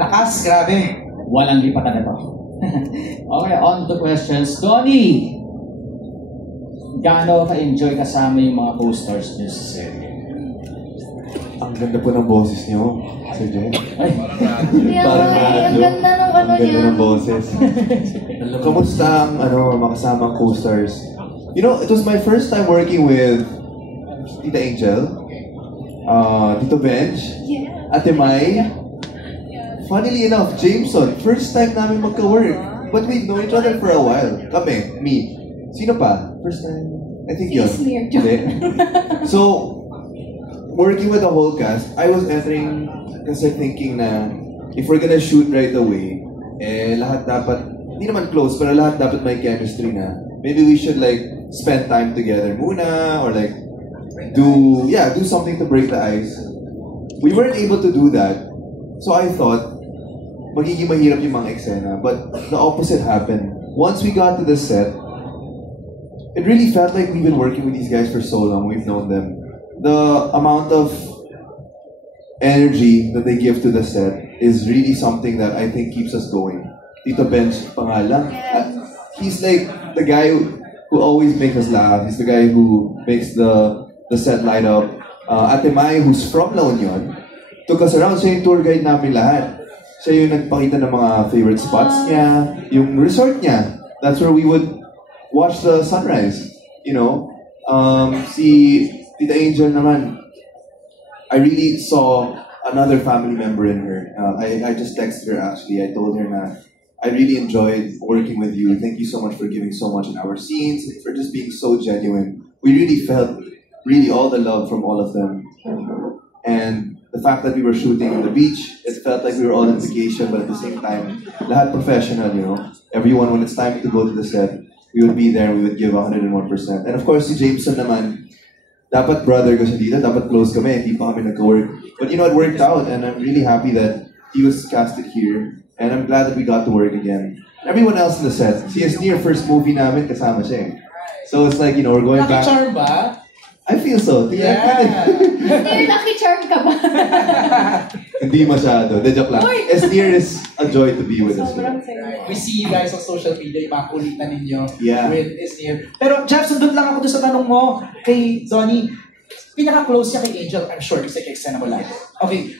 Lakas, grabe. Walang lipatan na to. Okay, on to questions. Donnie! Gaano ka-enjoy kasama yung mga co-stars niyo sa serye? Ang ganda po ng boses niyo, Sir Jen. Ay, Ang ganda ng ano Ang ganda niya. ng boses. Kamusta ang makasamang co-stars? You know, it was my first time working with Tita Angel, Tito Benj, Ate Mai. Funnily enough, Jameson, first time namin magka-work. But we've known each other for a while. Kami, me. Sino pa? First time? I think yun. Hindi. So, working with the whole cast, I was entering kasi thinking na if we're gonna shoot right away, lahat dapat, hindi naman close, pero lahat dapat may chemistry na. Maybe we should like spend time together muna or like do something to break the ice. We weren't able to do that. So I thought, magiging mahirap yung mga eksena. But the opposite happened. Once we got to the set, it really felt like we've been working with these guys for so long. We've known them. The amount of energy that they give to the set is really something that I think keeps us going. Tito Benj pangalan. He's like the guy who always makes us laugh. He's the guy who makes the set light up. Ate Mai, who's from La Union, took us around. Siya yung tour guide namin lahat. Siya yung nagpakita ng mga favorite spots niya, yung resort niya. That's where we would watch the sunrise. You know, si Tita Angel naman, I really saw another family member in her. I just texted her actually. I told her na I really enjoyed working with you. Thank you so much for giving so much in our scenes, for just being so genuine. We really felt all the love from all of them. And the fact that we were shooting on the beach, it felt like we were all on vacation, but at the same time, lahat professional, you know. Everyone, when it's time to go to the set, we would be there, we would give 101%. And of course, si Jameson naman, dapat brother ko siya dito, dapat close kami, hindi pa kami nag-work. But you know, it worked out, and I'm really happy that he was casted here, and I'm glad that we got to work again. Everyone else in the set, si Esnir, first movie namin, kasama siya. So it's like, you know, we're going back. Lucky charm ba? I feel so. Yeah. Dear, lucky charm ka ba? Hindi masyado. De joke lang. Esnir is a joy to be with us. We see you guys on social media, yung mga kulitan ninyo with Esnir. Pero Jeff, sundot lang ako doon sa tanong mo kay Donnie. Pinaka-close niya kay Angel, I'm sure, kasi kay mo lang. Okay,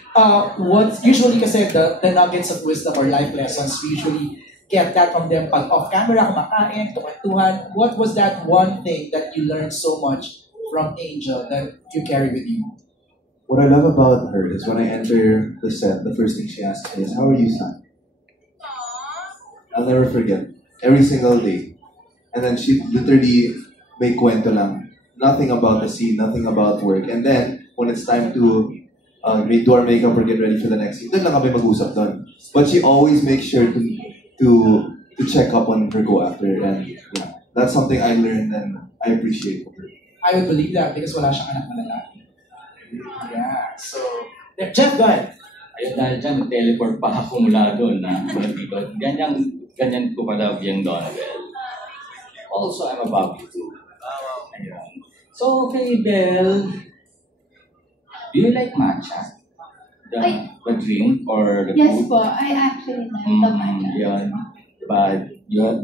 what usually kasi the nuggets of wisdom or life lessons, we usually get that from them pag off-camera, kumakain, tumantuhan. What was that one thing that you learned so much from Angel that you carry with you? What I love about her is when I enter the set, the first thing she asks me is, "How are you, son?" I'll never forget. Every single day. And then she literally may kwento lang. Nothing about the scene, nothing about work. And then, when it's time to do our makeup or get ready for the next scene, doon lang kami mag-usap doon. But she always makes sure to check up on her go-after. And yeah, that's something I learned and I appreciate from her. I would believe that because wala siyang anak na lalaki. Yeah, so... Jeff, go ahead. Ayun, dahil dyan, teleport pa ako mula doon na dito. Ganyan ko pala yung Donabel. Also, I'm above you too. Ayun. So, kay Belle, do you like matcha? The drink or the Yes food? po, I actually like the matcha. Yun. Diba, yun,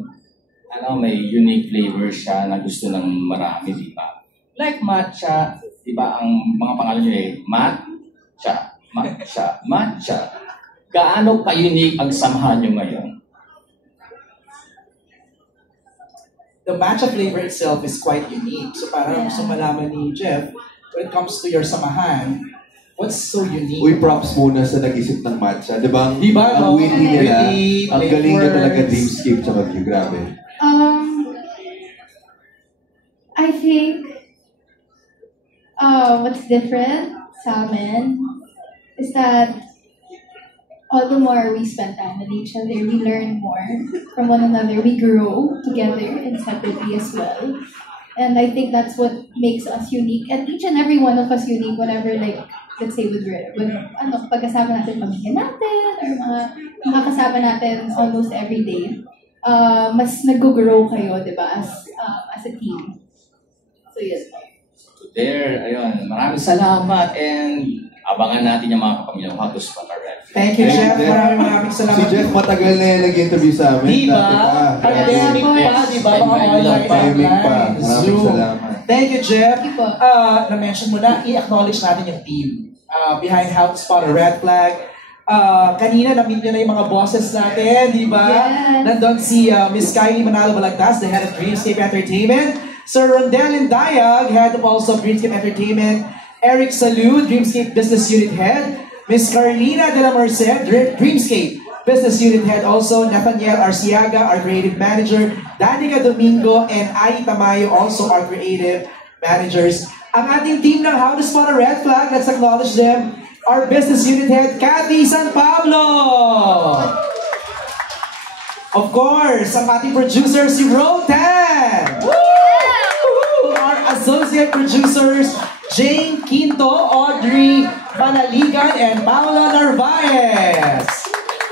may unique flavor siya na gusto ng marami, di ba? Like matcha, di ba ang mga pangalan niyo matcha, matcha, matcha. Gaano ka-unique ang samahan niyo ngayon? The matcha flavor itself is quite unique. So parang gusto malaman ni Jeff, when it comes to your samahan, what's so unique? Uy, props muna sa nag-isip ng matcha. Di ba? Di ba, Ang witty nila, witty, ang galing ka talaga, flavors. Dreamscape, tsaka view. Grabe. I think what's different sa amin is that all the more we spend time with each other, we learn more from one another. We grow together and separately as well. And I think that's what makes us unique. And each and every one of us unique, whatever, like, let's say with pagkasama natin pamilya natin, or mga kasama natin almost every day, mas nag-grow kayo, di ba, as a team. So, yes. So there, ayun, maraming salamat and abangan natin yung mga kapamilya. How to spot our red flag. Thank you, Jeff. Maraming salamat. Si Jeff matagal na yan nag-interview sa amin. Diba? Dati pa. Pandemic pa, diba? Mga online Pandemic pa. Maraming Zoom. salamat. Thank you, Jeff. Thank you po. Na-mention mo na, i-acknowledge natin yung team. Behind How to Spot a Red Flag. Kanina, na-meet nyo na yung mga bosses natin, di ba? Yes. Nandun si Miss Kylie Manalo Balagtas, the head of Dreamscape Entertainment. Sir Rondel Indayag, head of also Dreamscape Entertainment. Eric Salud, Dreamscape Business Unit Head. Miss Carlina de la Merced, Dreamscape Business Unit Head also. Nathaniel Arciaga, our Creative Manager. Danica Domingo and Ai Tamayo, also our Creative Managers. Ang ating team ng How to Spot a Red Flag, let's acknowledge them. Our Business Unit Head, Cathy San Pablo. Of course, ang ating producer, si Rotan. Our associate producers, Jane Quinto, Audrey Banaligan, and Paula Narvaez.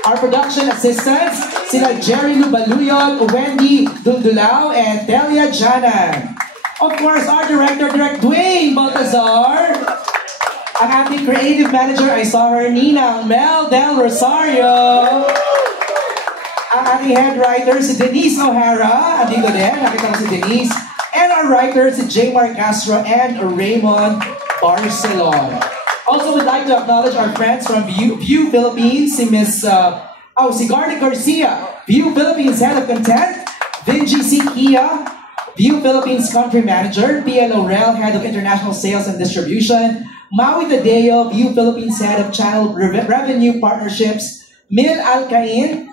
Our production assistants, sila Jerry Lubaluyot, Wendy Dundulao, and Delia Janan. Of course, our director, Direct Dwayne Baltazar. Ang ating creative manager, I saw her, Ninang Mel Del Rosario. Ang ating head writer, si Denise O'Hara. Andito din, nakita ko si Denise. And our writers, si J. Mark Castro and Raymond Barcelon. Also, would like to acknowledge our friends from View Philippines, si si Garnet Garcia, View Philippines Head of Content, Vinji C. Kia, View Philippines Country Manager, PLO Rel, Head of International Sales and Distribution, Maui Tadeo, View Philippines Head of Channel Revenue Partnerships, Mil Alcain,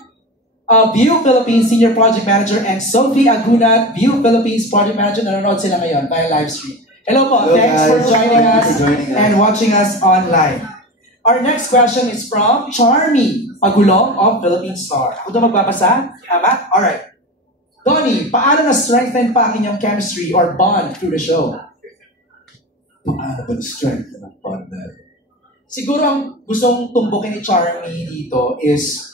View Philippines Senior Project Manager, and Sophie Agunat, View Philippines Project Manager. Nanonood sila ngayon via live stream. Hello po. Hello, Thanks guys. for joining Thank us you for joining us. and watching us online. Our next question is from Charmy Pagulong of Philippine Star. Ako daw magbabasa? Tama? Alright. Donnie, paano na-strengthen pa ang inyong chemistry or bond through the show? Paano ba na-strengthen ang bond na? Siguro ang gustong tumbukin ni Charmy dito is,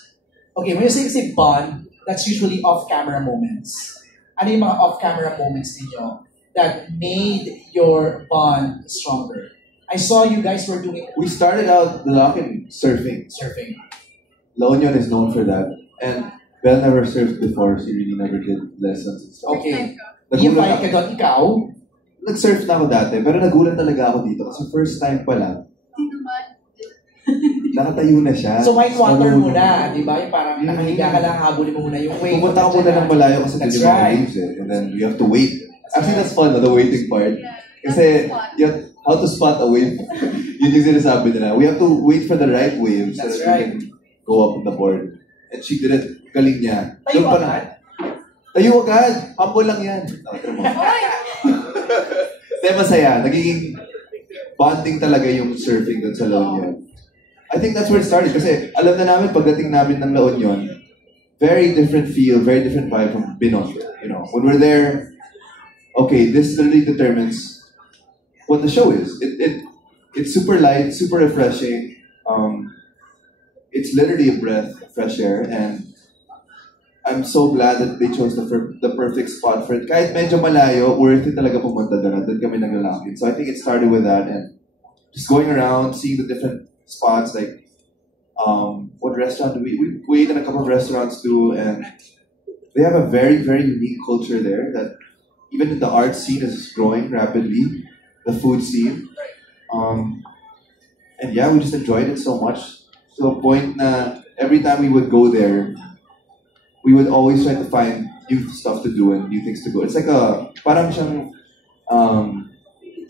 okay, when you say bond, that's usually off-camera moments. Ano yung mga off-camera moments ninyo that made your bond stronger? I saw you guys were doing We started out the lock-in surfing. La Union is known for that. And Belle never surfed before. She really never did lessons and stuff. Okay. Invite ka doon, ikaw? Nag-surf na ako dati, pero nagulat talaga ako dito kasi first time pa lang, nakatayo na siya. So whitewater Marunong. muna, di ba? Yung parang nakahiga ka lang, habulin mo muna yung wave. Pumunta ako muna ng malayo kasi That's hindi mga right. waves eh. And then we have to wait. Actually, that's fun, the waiting part. Kasi, how to spot a wave. Yun yung sinasabi nila. We have to wait for the right wave so That's that right. we can go up on the board. And she did it. Galing niya. Tayo Doon pa agad? Tayo agad. Humble lang yan. Hindi, masaya. Nagiging bonding talaga yung surfing doon sa La Union. I think that's where it started. Kasi alam na namin, pagdating namin ng La Union, very different feel, very different vibe from Binondo. You know, when we're there, okay, this literally determines what the show is. It's super light, super refreshing. It's literally a breath of fresh air, and I'm so glad that they chose the perfect spot for it. Kahit medyo malayo, worth it talaga pumunta doon. Doon kami naglalakit. So I think it started with that, and just going around, seeing the different spots, like what restaurant do we ate in a couple of restaurants too, and they have a very, very unique culture there that even the art scene is growing rapidly, the food scene. And yeah, we just enjoyed it so much to a point na every time we would go there, we would always try to find new stuff to do and new things to go. It's like parang siyang,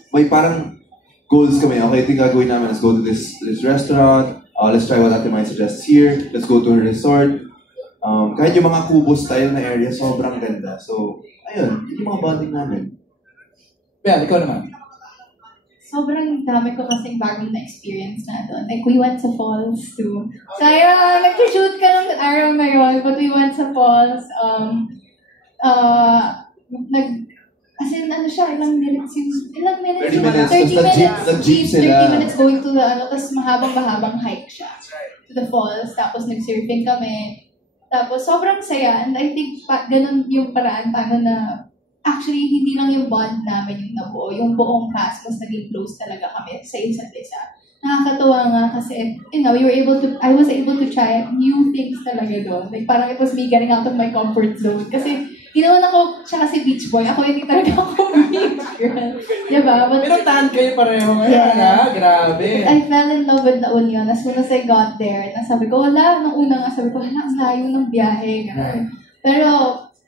may parang goals kami. Okay, ito yung gagawin namin. Let's go to this restaurant. Let's try what Ate Mai suggests here. Let's go to her resort. Kahit yung mga kubo style na area, sobrang ganda. So, ayun, yun yung mga bonding namin. Belle, ikaw naman. Sobrang dami ko kasing bagong na-experience na doon. Like, we went sa falls too. Sayang, nag-shoot ka ng araw na yun, but we went sa falls. As in, ano siya, ilang minutes? 30 minutes. 30 Tapos minutes. nag-jeep sila. 30 minutes going to the, tapos mahabang hike siya. To the falls, tapos nag-surfing kami. Tapos sobrang saya, and I think ganun yung paraan paano na actually, hindi lang yung bond namin yung nabuo. Yung buong cast, mas naging close talaga kami sa isa't isa. nakakatuwa nga kasi, I was able to try new things talaga doon. Like, parang it was me getting out of my comfort zone. Kasi, ginawan ako, siya kasi beach boy. Ako hindi talaga ako beach girl. Diba? But, Pero tan kayo pareho ngayon, Yeah. Grabe. I fell in love with La Union as soon as I got there. Sabi ko, nung una nga, sabi ko, ang layo ng biyahe. Ganun. Pero,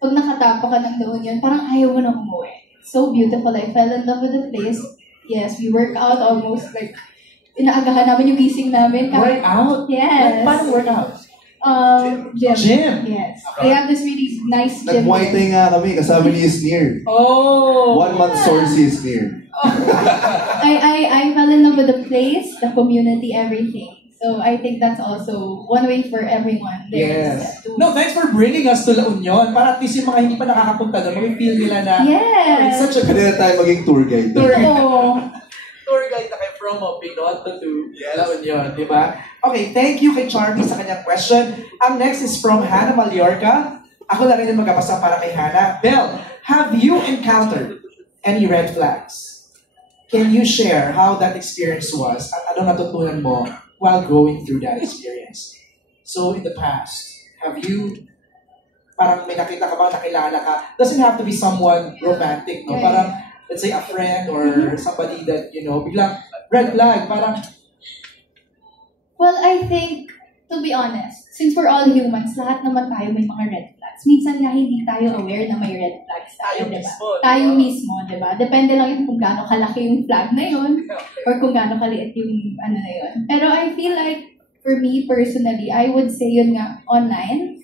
pag nakatapa ka ng La Union, parang ayaw mo na umuwi. So beautiful. I fell in love with the place. Yes, we work out almost like, inaagahan namin yung gising namin. Work out? Yes. Paano work out? Gym. Gym? Yes. They have this really nice gym. Nag-Muay Thai nga kami, kasama ni Isnir. Oh! 1 month source si Isnir. I fell in love with the place, the community, everything. So I think that's also one way for everyone. Yes. No, thanks for bringing us to La Union. Para at least yung mga hindi pa nakakapunta doon, may-feel nila na, Yes. it's such a Kanina tayo maging tour guide. Oo. tour guide na kayo from Binondo to La Union, di ba? Okay, thank you kay Charmy sa kanyang question. Ang next is from Hannah Mallorca. Ako na rin yung magkabasa para kay Hannah. Belle, have you encountered any red flags? Can you share how that experience was at ano natutunan mo while going through that experience? So, in the past, have you parang may nakita ka ba, nakilala ka? Doesn't have to be someone romantic, no? Right. Parang, let's say, a friend or somebody that, biglang, red flag, parang, Well, I think, to be honest, since we're all humans, lahat naman tayo may mga red flags. Minsan nga hindi tayo aware na may red flags tayo, Tayo diba? mismo, Tayo mismo, diba? Depende lang yun kung gaano kalaki yung flag na yun or kung gaano kaliit yung ano na yun. Pero I feel like, for me personally, I would say yun nga, online,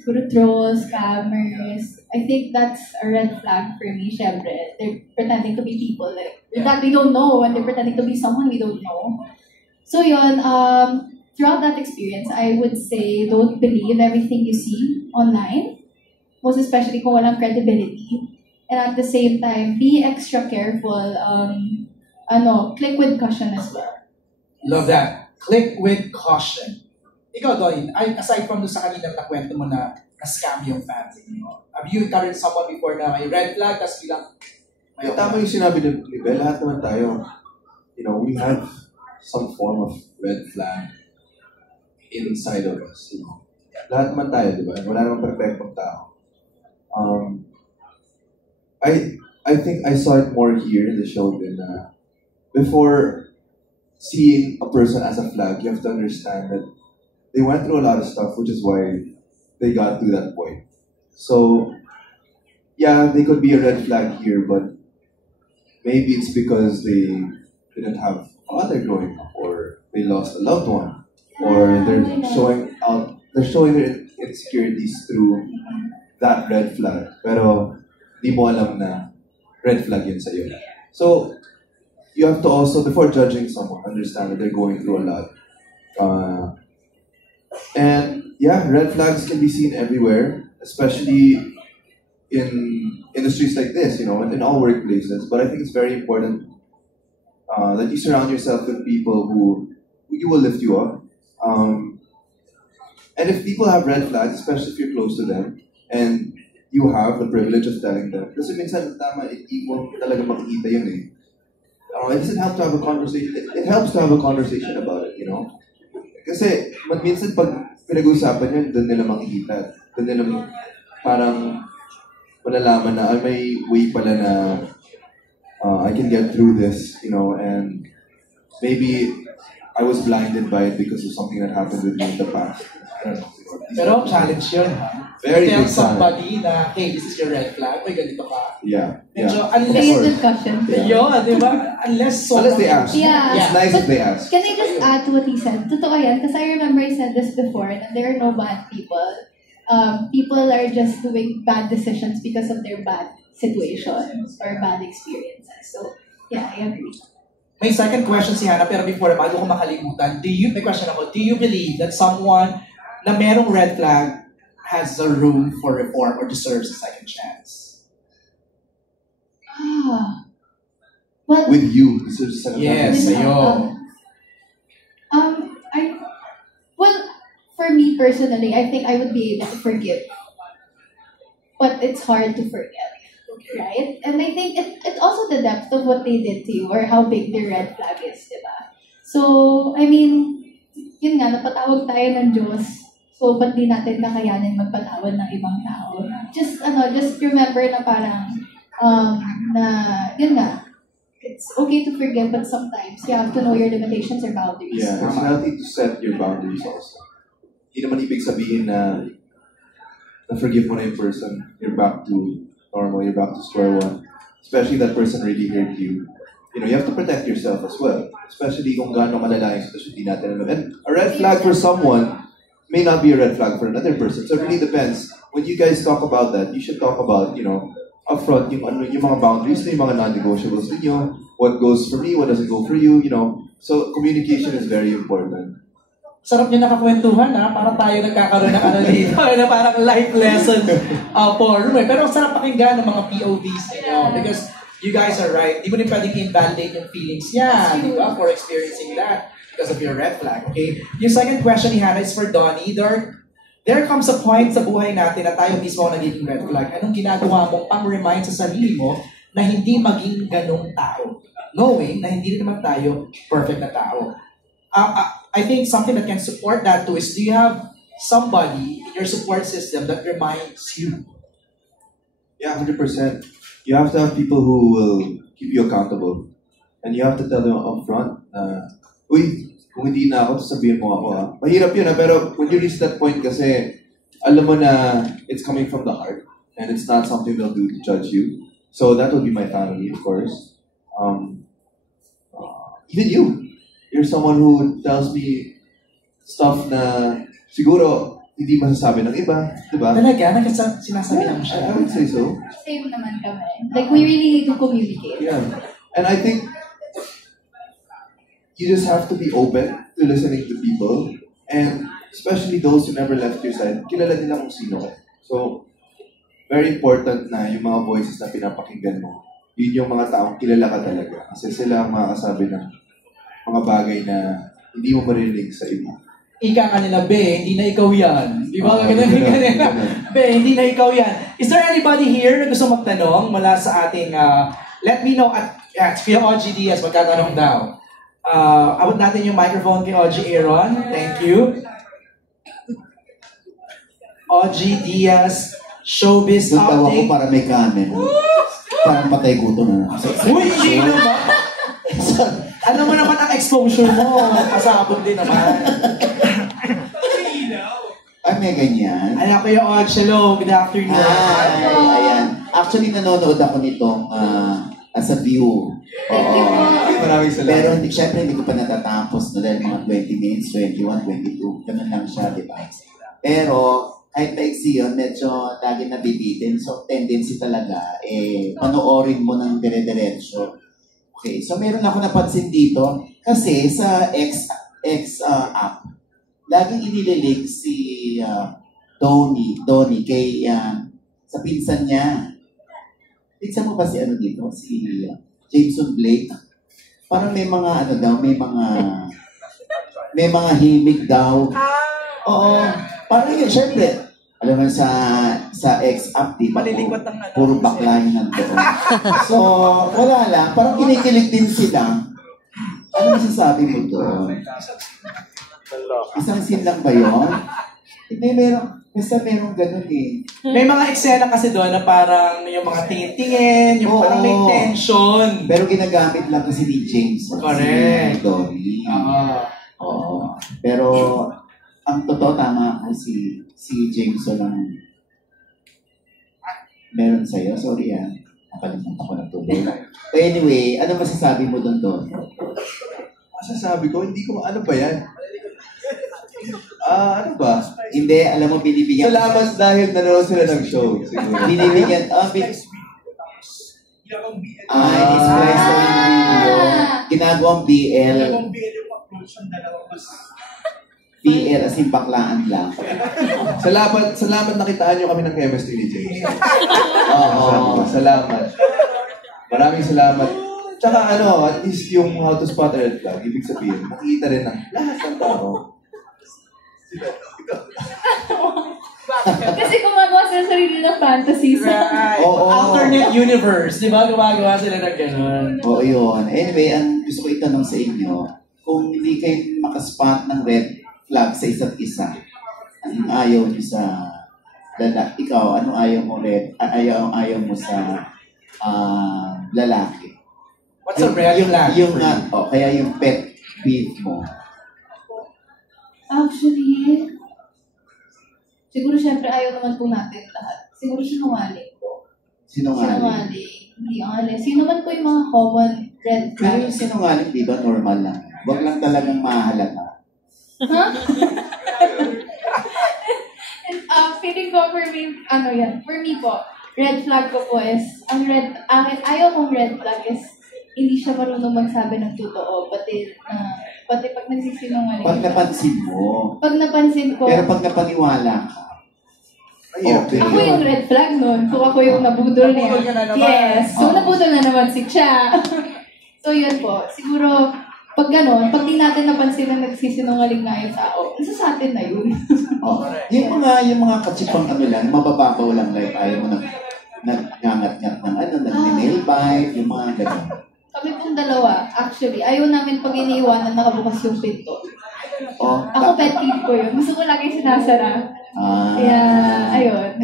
siguro trolls, scammers, I think that's a red flag for me, syempre. They're pretending to be people that we don't know and they're pretending to be someone we don't know. So yun, throughout that experience, I would say don't believe everything you see online, most especially kung walang credibility. And at the same time, be extra careful. Click with caution as well. love that. Click with caution. Ikaw, Dolly, aside from doon sa kanina na kwento mo na na-scam yung family mo, have you encountered someone before na may red flag, tapos bilang, Tama yung sinabi ni Belle, lahat naman tayo, we have some form of red flag inside of us, Lahat naman tayo, di ba? Wala namang perfectong tao. I think I saw it more here in the show than before seeing a person as a flag, you have to understand that they went through a lot of stuff, which is why they got to that point. So, yeah, they could be a red flag here, but maybe it's because they didn't have a mother growing up, or they lost a loved one, or they're showing their insecurities through that red flag. Pero di mo alam na red flag yun sa'yo. So, you have to also, before judging someone, understand that they're going through a lot. And yeah, red flags can be seen everywhere, especially in industries like this, in all workplaces. But I think it's very important that you surround yourself with people who you will lift you up. And if people have red flags, especially if you're close to them, and you have the privilege of telling them, kasi minsan tama, hindi mo talaga makikita yun eh. It doesn't help to have a conversation. It helps to have a conversation about it, Kasi minsan pag pinag-uusapan yun, doon nila makikita. Doon nila parang malalaman na may way pala na I can get through this, and maybe I was blinded by it because of something that happened with me in the past. I don't know. pero challenge yun, ha? Very Tell big somebody na, hey, this is your red flag, may ganito ka. Yeah. Medyo, Yeah. Say it unless, with caution. yun, di ba? Unless they ask. Yeah. It's nice if they ask. Can I just add to what he said? Totoo yan, because I remember I said this before, that there are no bad people. People are just doing bad decisions because of their bad situations or bad experiences. So, yeah, I agree. May second question si Hannah, pero before, bago ko makalimutan, may question ako, do you believe that someone na merong red flag has a room for reform or deserves a second chance? Well, With you. This is Yes, sa'yo. For me personally, I think I would be able to forgive. But it's hard to forget, right? And I think it's also the depth of what they did to you or how big their red flag is, diba? So, I mean, yun nga, napatawag tayo ng Diyos. So, ba't di natin kakayanin magpatawad ng ibang tao? Just remember na parang, na, yun nga, it's okay to forgive, but sometimes you have to know your limitations or boundaries. Yeah, it's healthy to set your boundaries also. Hindi naman ibig sabihin na forgive mo na yung person, you're back to normal, you're back to square one. Especially that person really hurt you. You know, you have to protect yourself as well. Especially kung gaano kalala yung sitwasyon, hindi natin alam. And a red flag for someone may not be a red flag for another person. So it really depends. When you guys talk about that, you should talk about, upfront yung mga boundaries, yung mga non-negotiables ninyo, what goes for me, what doesn't go for you, So communication is very important. Sarap niyo nakakwentuhan, ha? Parang tayo nagkakaroon ng dito, na parang life lesson forum. Pero sarap pakinggan ng mga POVs ninyo because you guys are right. Di mo rin pwedeng invalidate yung feelings niya, di ba? For experiencing that because of your red flag, okay? Yung second question ni Hannah is for Donnie. There comes a point sa buhay natin na tayo mismo ang nagiging red flag. Anong ginagawa mong pang-remind sa sarili mo na hindi maging ganong tao? Knowing na hindi naman tayo perfect na tao. I think something that can support that too is, do you have somebody in your support system that reminds you? Yeah, 100%. You have to have people who will keep you accountable. And you have to tell them up front, uy, kung hindi na ako, sabihin mo ako. Mahirap yun, pero when you reach that point kasi, alam mo na it's coming from the heart. And it's not something they'll do to judge you. So that would be my family, of course. Even you. You're someone who tells me stuff na siguro hindi masasabi ng iba, di ba? Talaga? Sinasabi lang siya? I would say so. Same naman kami. Like, we really need to communicate. Yeah. And I think you just have to be open to listening to people. And especially those who never left your side, kilala nila kung sino ka. So, very important na yung mga voices na pinapakinggan mo, yun yung mga taong kilala ka talaga. Kasi sila ang makakasabi ng mga bagay na hindi mo marinig sa iba. Ika kanila, be, hindi na ikaw yan. Di ba? Be, hindi na ikaw yan. Is there anybody here na gusto magtanong mula sa ating, let me know at Kuya OG Diaz, magkatanong daw. Abot natin yung microphone kay OG Aaron. Thank you. OG Diaz, Showbiz Doon daw ako Update. para may kanin. Parang patay gutom na. Uy, hindi naman. Alam mo naman ang exposure mo. Kasabog din naman. Ay, may ganyan. Anak ko yung OG. Hello, good afternoon. Hi, ayan. Actually, nanonood ako nitong as a view. Thank you po. Maraming salamat. Pero syempre, hindi ko pa natatapos na dahil mga 20 minutes, 21, 22. Ganun lang siya, di ba? Pero, kahit paiksi yun, medyo lagi nabibitin. So, tendency talaga, panoorin mo ng dire-diretso. Okay, so meron ako napansin dito kasi sa X app, laging inililig si Donnie kay sa pinsan niya. Pinsan mo ba si dito? Si Jameson Blake. Parang may mga may mga himig daw. Oo, parang yun, syempre. Alam mo sa X app, di ba? Puro bakla yung nandoon. So, wala lang. Parang kinikilig din sila. Ano masasabi mo doon? Isang scene lang ba yun? Hindi, basta merong ganun eh. May mga eksena kasi doon na parang yung mga tingin-tingin, yung parang may tension. Pero ginagamit lang kasi ni James. Correct. Si Donnie. Oo. Pero, ang totoo, tama ako si Jameson ang meron sa'yo. Sorry nakalimutan ko na tuloy. But anyway, ano masasabi mo doon? Masasabi ko, hindi ko, ano ba yan? Ano ba? Hindi, alam mo, binibigyan. Salamat dahil nanonood sila ng show. Siguro. Binibigyan. Display sa video. Ginagawang BL. BL as in baklaan lang. Salamat nakitaan nyo kami ng chemistry ni James. Oo. Salamat. Maraming salamat. Tsaka at least yung how to spot a red flag, ibig sabihin, makikita rin ng lahat ng tao. Kasi gumagawa sila sarili ng fantasies. Right. Oo. Alternate universe. Di ba? Gumagawa sila ng gano'n. Oo, yun. Anyway, ang gusto ko itanong sa inyo, kung hindi kayo makaspot ng red flag sa isa't isa, anong ayaw niyo sa ikaw, anong ayaw mo ayaw mo sa lalaki? What's a red flag? Kaya yung pet peeve mo. Actually, siguro syempre ayaw naman po natin lahat. Siguro sinungaling po. Sinungaling. Hindi honest. Yun naman po yung mga common red Pero flags. yung sinungaling, di ba, normal lang. Huwag lang talagang mahalata. Huh? Feeling ko for me, for me po, red flag ko po is, ayaw kong red flag is, hindi siya marunong magsabi ng totoo, pati pag nagsisinungaling. Pag napansin mo. Pag napansin ko. Pero pag napaniwala ka. Okay. Ako yung red flag nun. So ako yung nabudol niya. Nabudol ka na naman. Yes. So nabudol na naman si Cha. So yun po. Siguro, pag gano'n, pag di natin napansin na nagsisinungaling na yung tao, isa sa atin na yun. Yung mga katsipang lang, mabababaw lang, like ayaw mo nagngangat-ngat ng nag-nail bite, yung mga gano'n. Kami pong dalawa, actually, ayaw namin pag iniiwanan nakabukas yung pinto. Ako pet peeve ko yun. Gusto ko lagi sinasara. Kaya, ayun.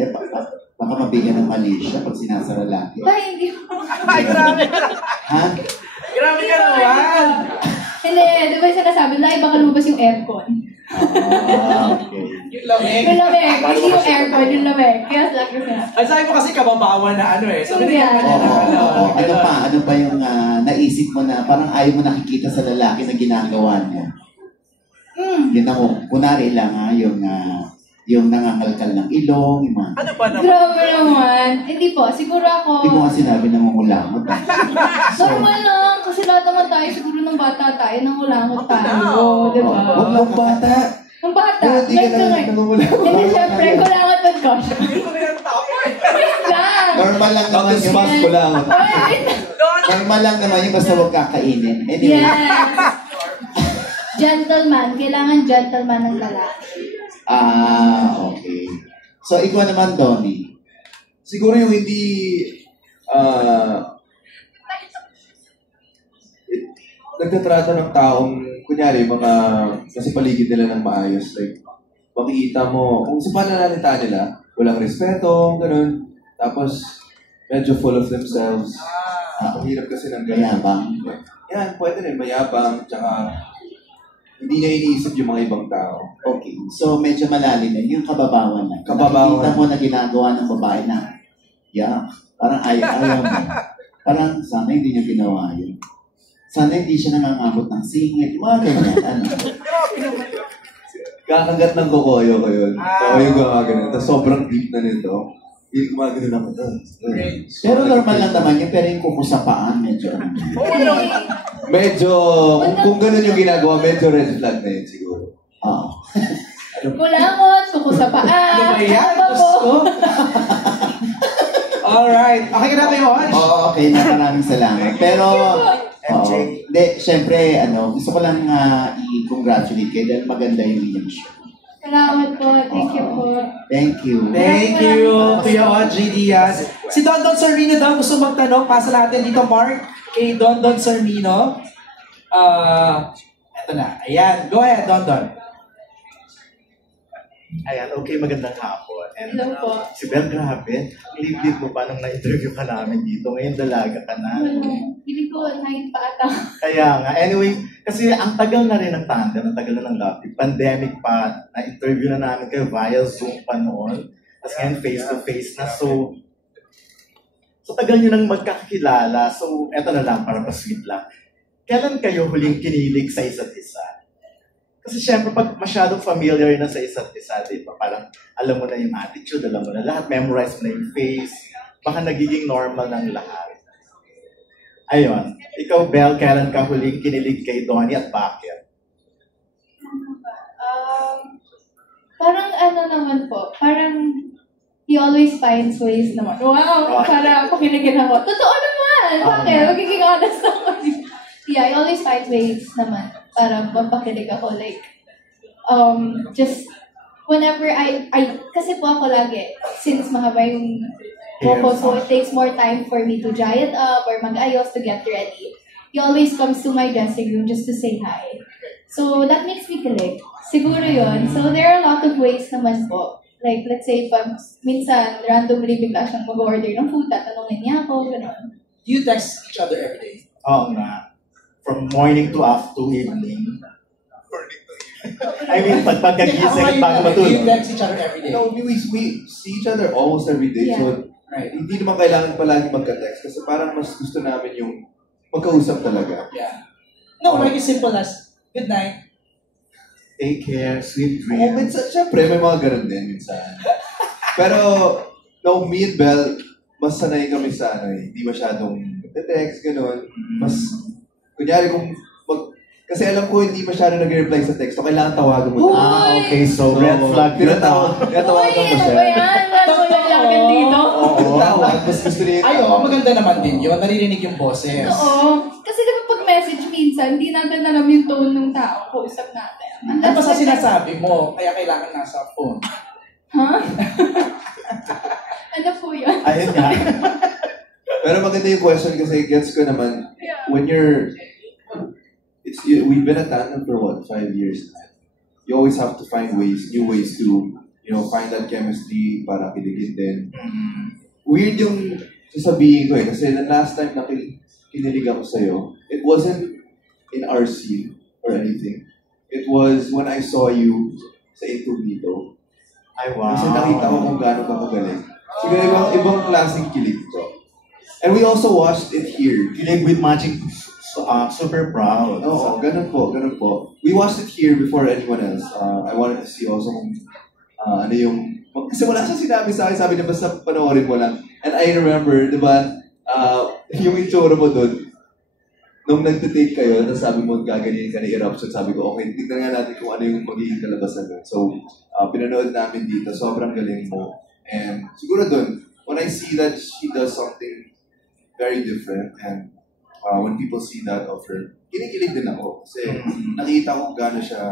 Baka mabigyan ng mali siya pag sinasara lagi. Ay, hindi ko. Ay, grabe ka. Ha? Grabe ka naman. Hindi, di ba sinasabi na baka lumabas yung aircon? Okay. Yung lamig. Yung lamig, hindi yung aircon, yung lamig. Kaya lagi ko na. Ang sabi mo kasi kababawan na So, Yeah. Ano pa yung naisip mo na parang ayaw mo nakikita sa lalaki na ginagawa niya? Yun ako, kunwari lang yung nangangalkal ng ilong, yung mga... Ano ba naman? Grabe naman. Hindi po, siguro ako... Hindi mo nga sinabi na mangulangot. Normal lang, kasi lahat naman tayo, siguro nung bata tayo, nangulangot tayo. Di ba? Huwag lang bata. Nung bata, Hindi ka na nangulangot. Hindi, syempre, kulangot ng caution. Wait lang! Normal lang naman Tapos mas ko lang. Wait! Normal lang naman yung basta huwag kakainin. Anyway. Yes! Gentleman, kailangan gentleman ng lalaki. Okay. So, ikaw naman, Donnie. Siguro yung hindi nagtatrata ng taong, kunyari, mga nasa paligid nila ng maayos. Like, makikita mo, kung sa pananalita nila, walang respeto, ganun. Tapos, medyo full of themselves. Ang hirap kasi ng ganun. Mayabang. Yan, pwede rin, mayabang, tsaka hindi na iniisip yung mga ibang tao. Okay. So, medyo malalim na. Yung kababawan na. Kababawan. Nakikita mo na ginagawa ng babae na, parang ayaw mo. Parang sana hindi niya ginawa yun. Sana hindi siya nangangabot ng singit. Mga ganyan. Kakagat ng kokoyo ko yun. Yung gumagano. Tapos sobrang deep na nito. Yung gumagano lang ito. Pero normal lang naman yun. Pero yung kuko sa paan, medyo Medyo, kung ganun yung ginagawa, medyo red flag na yun siguro. Kulangot, kuko sa paa. Ano ba yan? Ano ba Diyos po? ko. Alright. Okay ka na tayo, Hodge? Okay na, maraming salamat. Pero, hindi, syempre, gusto ko lang i-congratulate kayo dahil maganda yung inyong show. Salamat po. Thank you po. Thank you. Thank you, Kuya Audrey Diaz. Si Don Sarmino daw gusto magtanong. Pasa natin dito, Mark. Kay Don Sarmino. Eto na. Ayan. Go ahead, Don. Ayan, okay, magandang hapon. And, Hello po. Si Bel, grabe. Liblib mo pa nung na-interview ka namin dito. Ngayon, dalaga ka na. Hindi ko night pa ata. Kaya nga, anyway, kasi ang tagal na rin ng tandem, ang tagal na ng Love Team. Pandemic pa, na-interview na namin kayo via Zoom pa noon. Tapos ngayon, face-to-face na. So tagal nyo nang magkakilala. So, eto na lang, para pa-sweet lang. Kailan kayo huling kinilig sa isa't isa? Kasi syempre, pag masyadong familiar na sa isa't isa, di ba? Parang alam mo na yung attitude, alam mo na lahat, memorize mo na yung face, baka nagiging normal ng lahat. Ayun. Ikaw, Bel, kailan ka huling kinilig kay Donnie at bakit? Parang naman po, parang he always finds ways naman. Wow! Para pakinigin ako. Totoo naman! Bakit? Magiging honest ako. Yeah, he always finds ways naman para mapakinig ako. Like, just whenever kasi po ako lagi, since mahaba yung Coco, so it takes more time for me to dry it up or mag-ayos to get ready. He always comes to my dressing room just to say hi. So, that makes me kilig. Siguro yun. So, there are a lot of ways naman po. Like, let's say, pag minsan, randomly bigla siyang mag-order ng food, tatanungin niya ako, gano'n. Do you text each other every day? Oo nga. From morning to evening. I mean, pagkagising bago Do you matulog. text each other every day? No, we see each other almost every day. Yeah. So, Right. hindi naman kailangan palagi magka-text kasi parang mas gusto namin yung magkausap talaga. Yeah. No, like as simple as, good night. Take care, sweet Oo, dreams. minsan, syempre, may mga ganun din minsan. Pero, no, me and Belle, mas sanay kami sa hindi masyadong text, ganun. Mas, kunyari kung, kasi alam ko hindi masyado nag-reply sa text, so kailangan tawagan mo. Okay, so red flag yun. Tinatawagan mo siya. Ano ba yan? Ano ba yan dito? Tinatawag, mas gusto niya. Ay, oo, maganda naman din yun. Naririnig yung boses. Oo. Kasi diba pag message minsan, hindi natin alam yung tone ng tao kausap natin. Ano pa sa sinasabi mo, kaya kailangan nasa phone? Ha? Ano po yun? Ayun nga. Pero maganda yung question kasi gets ko naman, Yeah. when you're, we've been at tandem for what, 5 years now. You always have to find new ways to, find that chemistry para kiligin din. Weird yung sasabihin ko kasi the last time na kinilig ako sa'yo, it wasn't in our scene or anything. It was when I saw you sa Incognito. Ay, wow. Kasi nakita ko kung gaano ka magaling. Siguro ibang klaseng kilig to. And we also watched it here. Kilig with matching, super proud. Oo, ganun po. We watched it here before anyone else. I wanted to see also kung ano yung... Kasi wala siya sinabi sa akin, sabi niya basta panoorin mo lang. And I remember, di ba, yung itsura mo doon, nung nagtitake kayo, tapos sabi mo gaganyan ka na eruption, sabi ko, okay, tignan nga natin kung ano yung magiging kalabasan doon. So, pinanood namin dito, sobrang galing mo. And siguro doon, when I see that she does something very different, and when people see that of her, kinikilig din ako. Kasi nakita ko kung gaano siya,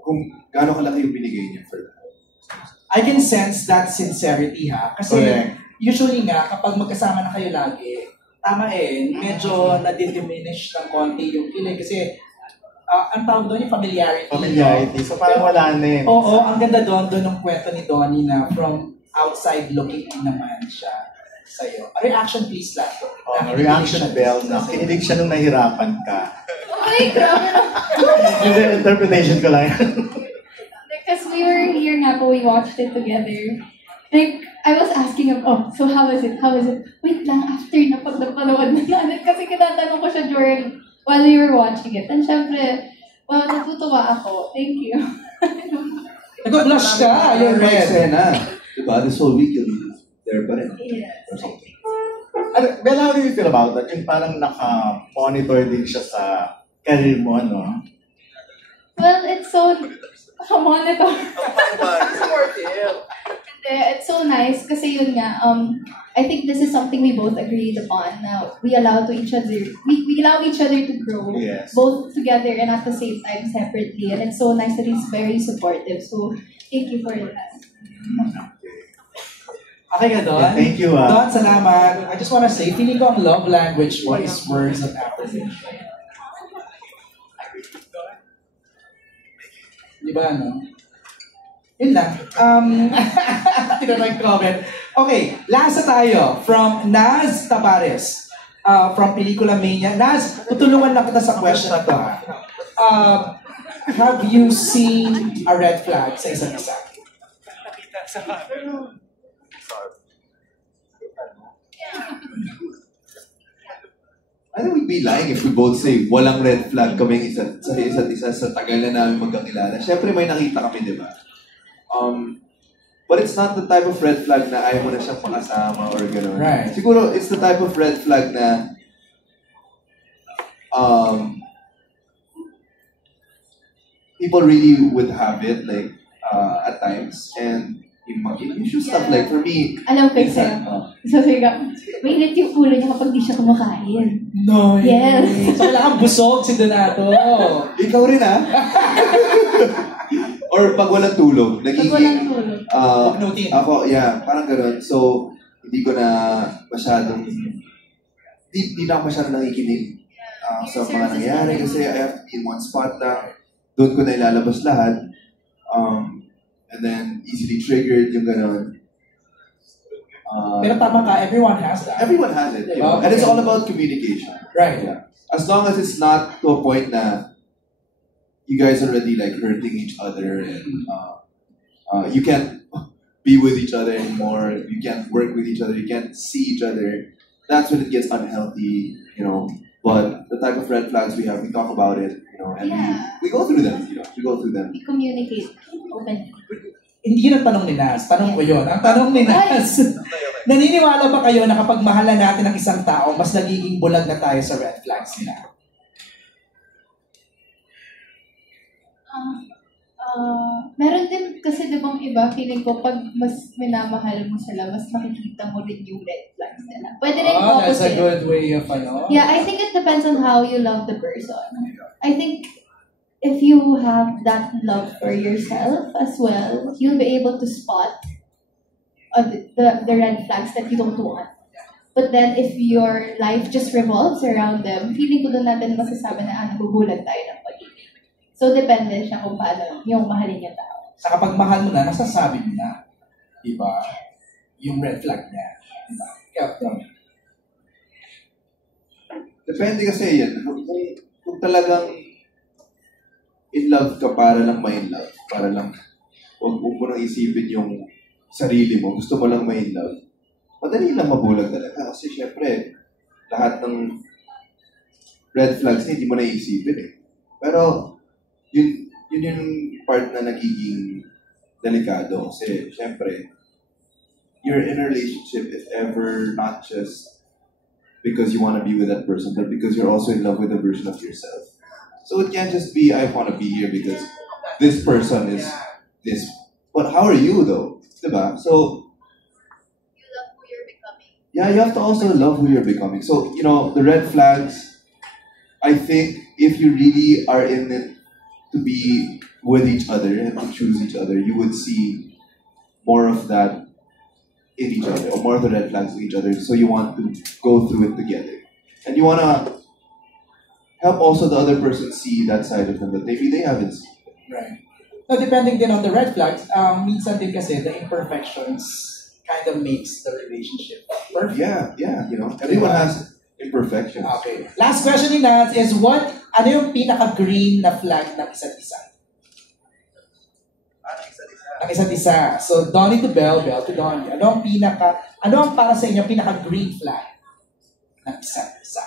kung gaano kalaki yung binigay niya for that. I can sense that sincerity, ha? Kasi Correct. usually nga, kapag magkasama na kayo lagi, tama medyo nadidiminish ng konti yung kilig. Kasi, ang tawag doon yung familiarity. Familiarity. So parang wala na eh. Oo, ang ganda doon ng kwento ni Donnie na from outside looking in naman siya sa'yo. A reaction please lang. Reaction bell na kinilig siya nung nahirapan ka. Ay, grabe na. Yung interpretation ko lang. Because we were here nga po, we watched it together. Like, I was asking him, oh, so how was it? How was it? Wait lang, after na pag napanood na natin. Kasi kinatanong ko siya while we were watching it. And syempre, well, natutuwa ako. Thank you. Nag-blush ka, you're May red. eksena. Diba? This whole week, you'll be there pa rin. Yes. Or something. Well, how do you feel about that? Yung parang naka-monitor din siya sa career mo, no? Well, it's so... Monitor. It's so nice kasi yun nga, I think this is something we both agreed upon na we allow to each other, we allow each other to grow, Yes. both together and at the same time separately, and it's so nice that he's very supportive, so thank you for that. Okay ka, Don? Thank you, Don, salamat. I just wanna say, feeling ko ang love language mo is words of affirmation. Di ba, no? Yun lang. Tinanong comment. Okay, last na tayo. From Naz Tabares. From Pelikula Mania. Naz, tutulungan lang kita sa question na to. Have you seen a red flag sa isa't isa? I think we'd be lying if we both say walang red flag kaming isa't isa sa tagal na namin magkakilala. Siyempre may nakita kami, di ba? But it's not the type of red flag na ayaw mo na siyang makasama or gano'n. Right. Siguro it's the type of red flag na people really would have it like at times, and yung usual stuff like for me, Alam ko minsan, sa'yo. So, sige ka, mainit yung ulo niya kapag di siya kumakain. No. Yes. So, wala kang busog si Donato. ikaw rin or pag walang tulog, Pag walang tulog. Pagnutin. Ako, yeah, parang gano'n. So, hindi ko na masyadong, hindi na ako masyadong nakikinig. sa mga nangyayari kasi I have to be in one spot lang. Doon ko na ilalabas lahat. And then easily triggered yung gano'n. Pero tama ka, everyone has that. Everyone has it. You know? And it's all about communication. Right. Yeah. As long as it's not to a point na you guys already like hurting each other and you can't be with each other anymore, you can't work with each other, you can't see each other, that's when it gets unhealthy, you know. But the type of red flags we have, we talk about it, you know, and we go through them, you know, we go through them. We communicate openly. Hindi yun ang tanong ni Nas. Tanong ko yun. Ang tanong ni Nas, naniniwala ba kayo na kapag mahalan natin ang isang tao, mas nagiging bulag na tayo sa red flags nila? Meron din kasi dibang iba, feeling ko pag mas minamahal mo sila, mas makikita mo rin yung red flags nila. Pwede rin That's a opposite. good way of Yeah, I think it depends on how you love the person. I think if you have that love for yourself as well, you'll be able to spot the red flags that you don't want. But then if your life just revolves around them, feeling ko doon natin masasabi na nabubulag tayo ng pag-ibig. So depende siya kung paano yung mahalin yung tao. Sa kapag mahal mo na, nasasabi mo na. Diba? Yung red flag niya. Diba? Depende kasi yan. Kung talagang in love ka para lang ma-in love, para lang, huwag mo nang isipin yung sarili mo, gusto mo lang ma-in love, madali lang mabulag talaga. Kasi syempre, lahat ng red flags hindi mo na isipin eh. Pero, yun yung part na nagiging delikado. Kasi syempre, you're in a relationship if ever not just because you want to be with that person, but because you're also in love with a version of yourself. So it can't just be, I want to be here because this person is this. But how are you though? Diba? So, You love who you're becoming. yeah, you have to also love who you're becoming. So, you know, the red flags, I think if you really are in it to be with each other and to choose each other, you would see more of that in each other, or more of the red flags in each other. So you want to go through it together. And you want to help also the other person see that side of them that maybe they haven't seen. Right. Now, depending din on the red flags, minsan din kasi the imperfections kind of makes the relationship perfect. Yeah, you know, everyone has imperfections. Okay. Last question ni Nats is ano yung pinaka-green na flag ng isa't isa? Ang isa't isa. So, Donnie to Belle, Belle to Donnie. Ano ang para sa inyo pinaka-green flag ng isa't isa?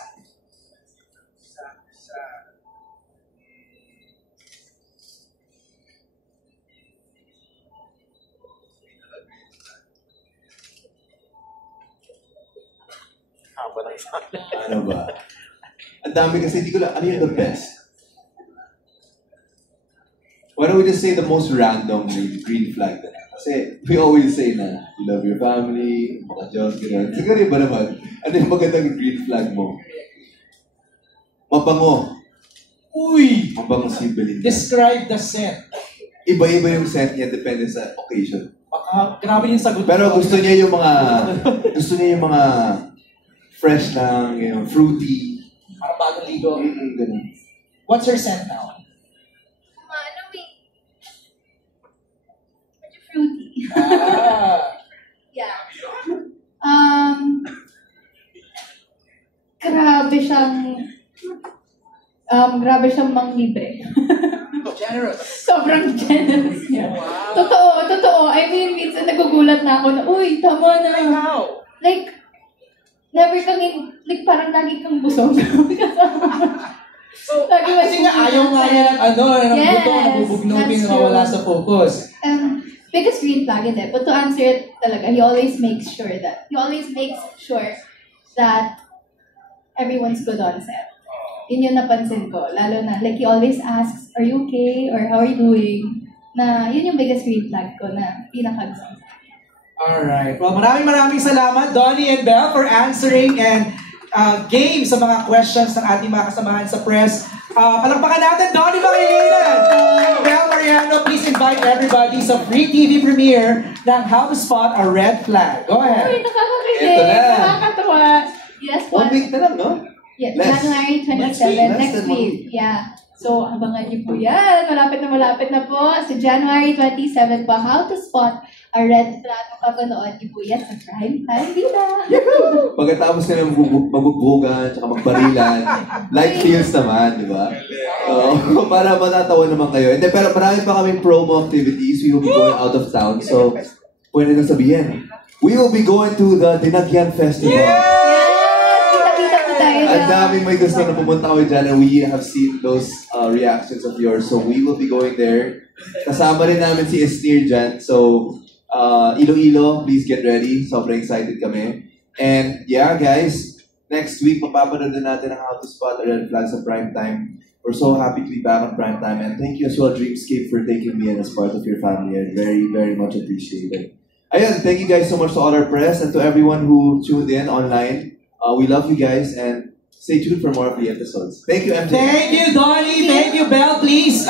Ano ba? Ang dami kasi, hindi ko lang, ano yung the best? Why don't we just say the most random green flag na? Kasi we always say na, you love your family, mga Diyos, gano'n. Siguro iba naman, ano yung magandang green flag mo? Mabango. Uy! Mabango si Belinda. Describe the scent. Iba-iba yung scent niya, depende sa occasion. Baka, grabe yung sagot. Pero gusto niya yung mga fresh lang, you know, fruity. Para bagong ligo. Ganun. What's her scent now? Medyo fruity. Yeah. Grabe siyang manglibre. Generous. Sobrang generous niya. Totoo. I mean, minsan nagugulat na ako na, uy, tama na. How? Like, never kang, like, parang lagi kang busog. So, kasi nga ayaw nga niya ng buto, nabubugnutin, nawawala sa focus. Biggest green flag in it. But to answer it talaga, he always makes sure that everyone's good on set. Yun yung napansin ko. Lalo na, like, he always asks, are you okay? Or how are you doing? Na, yun yung biggest green flag ko na pinaka-gusto. Alright. Well, maraming salamat, Donnie and Belle, for answering and game sa mga questions ng ating mga kasamahan sa press. Palakpakan natin, Donnie Pangilinan! Belle Mariano, please invite everybody sa free TV premiere ng How to Spot a Red Flag. Go ahead. Uy, nakakakilig. Ito na. Nakakatawa. Yes, 1 week na lang, no? Yeah, Less. January 27, Next week. Less next than 1 week. Yeah. So, abangan niyo po yan. Malapit na po. Sa January 27 po, How to Spot a Red Flag. Mapapanood niyo po yan sa Prime Time Dita. Pagkatapos ka na magbubugan, tsaka magbarilan, light feels naman, di ba? Para matatawa naman kayo. Hindi, pero marami pa kaming promo activities. We will be going out of town. So, pwede nang sabihin. We will be going to the Dinagyan Festival. Kita-kita po tayo. Ang daming may gusto na pumunta kami dyan, and we have seen those reactions of yours. So, we will be going there. Kasama rin namin si Esnir dyan. So, Iloilo, please get ready. Sobrang excited kami. And yeah, guys, next week, mapapanood na natin ang How to Spot a Red Flag sa Prime Time. We're so happy to be back on Prime Time. And thank you as well, Dreamscape, for taking me in as part of your family. I very, very much appreciate it. Ayun, thank you guys so much to all our press and to everyone who tuned in online. We love you guys and stay tuned for more of the episodes. Thank you, MJ. Thank you, Donnie. Thank you, Belle. Please,